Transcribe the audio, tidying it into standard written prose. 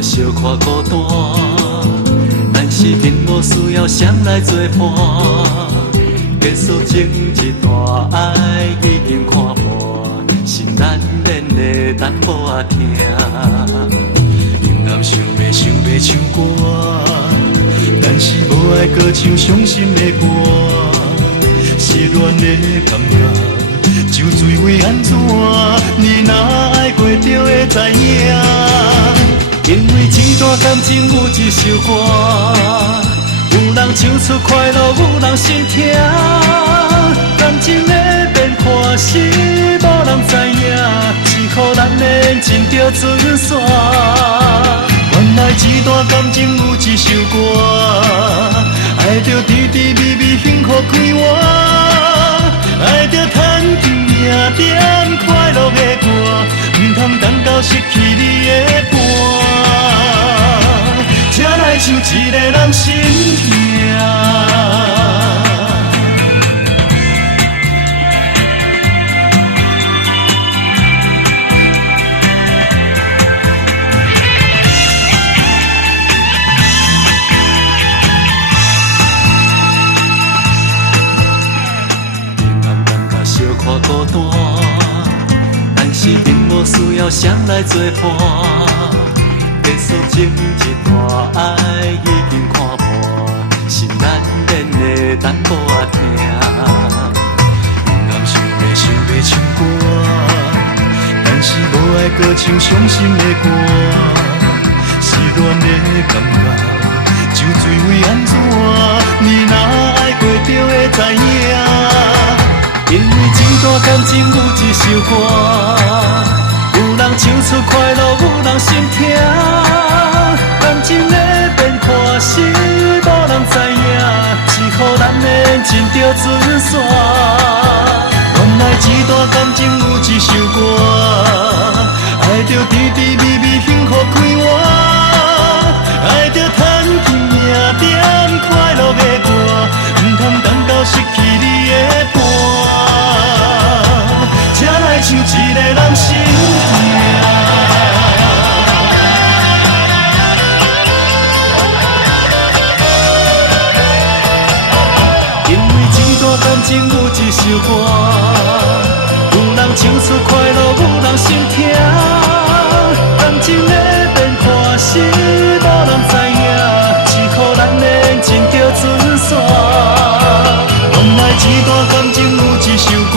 小看孤单，但是并无需要谁来作伴。结束前一段爱已经看破，心难免会淡薄仔疼。幽暗想要唱歌，但是无爱歌唱伤心的歌。失恋的感觉，就水为安怎？你若爱过就会知影。因为一段感情有一首歌，有人唱出快乐，有人心痛。感情的变化是无人知影，只可咱的眼睛着准线。原来一段感情有一首歌，爱着甜甜蜜蜜幸福快活，爱着弹琴命点快乐的歌，唔通等到失去你的伴。才来唱一个人心痛。平安感觉小可孤单，但是并无需要谁来作伴。结束前一段爱已经看破，心难免会淡薄仔疼。幽暗想要唱歌，但是无爱歌唱伤心的歌。失恋的感觉，就水为安怎？你若爱过就会知影。因为一段感情有一首歌。有人唱出快乐，有人心痛。感情的变化是无人知影，只可咱的眼睛着准线。原来一段感情有一首歌，爱着甜甜蜜蜜幸福快活，爱着弹琴命点快乐的歌，唔通等到失去你的伴。才来唱一个人心痛。因为一段感情有一首歌，有人唱出快乐，有人心痛。感情的变化是无人知影，只可咱的眼睛着准线。原来一段感情有一首歌。